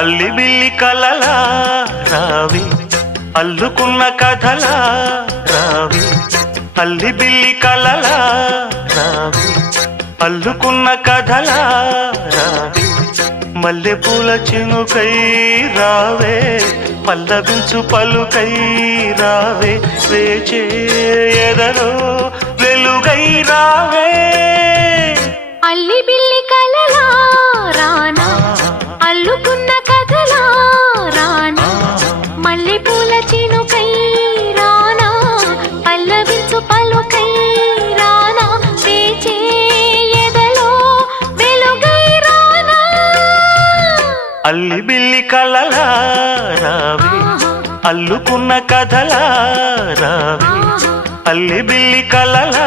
అల్లి బిల్లి కలలా రావి. అల్లుకున్న కథలా రావి. అల్లి బిల్లి కలలా రావి. అల్లుకున్న కథలా రావి. మల్లె పూల చినుకై రావే పల్లవించు పలుకై రావే వేచే ఎదరో వెలుగై రావే. అల్లి చినుకై రానా పల్లవించు పలుకై రానా వేచే ఎదలో వెలుగై రానా. అల్లి బిల్లి కలలా రావి అల్లుకున్న కథలా రావి అల్లి బిల్లి కలలా